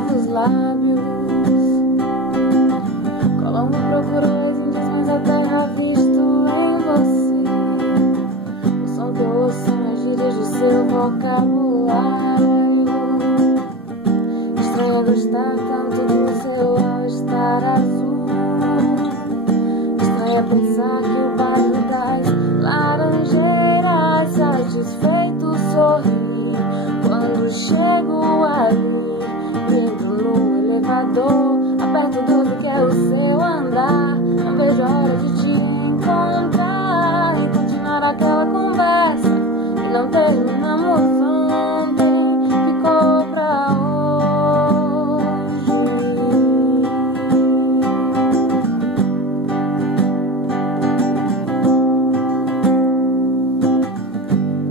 novos lábios. Colombo procurou as índias, mas a terra visto em você. O som que eu ouço são as gírias do seu vocabulário. Estranho gostar tanto do seu all-star azul. Estranho pensar que o bairro das Laranjeiras satisfeito sorri quando chego ali. Entro no elevador, aperto tudo que é o seu andar. Não vejo a hora de te encontrar e continuar aquela conversa que não terminamos ontem, ficou pra hoje.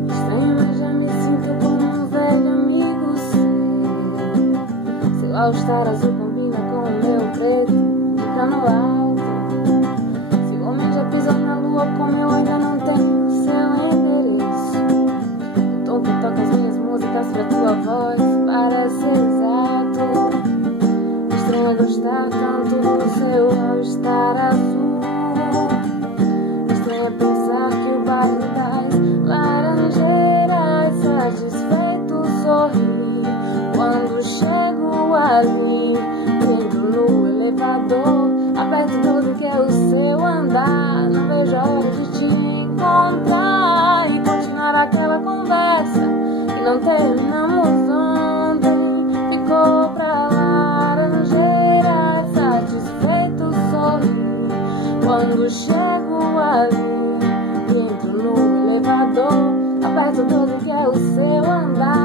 Estranho, mas já me sinto como um velho amigo seu. Seu all-star azul combina com o meu preto de cano alto. Se o homem já pisou na lua, como eu ainda não tenho seu endereço. O tom que toca as minhas músicas pra tua voz parece exato. Estranho gostar tanto do seu all-star azul. Estranho pensar que o bairro das Laranjeiras satisfeito sorri quando chego ali. Entro no elevador, aperto tudo que é o seu andar. Não vejo a hora de te encontrar e continuar aquela conversa que não terminamos ontem, ficou pra Laranjeira. Satisfeito sorri quando chego ali. Entro no elevador, aperto tudo que é o seu andar.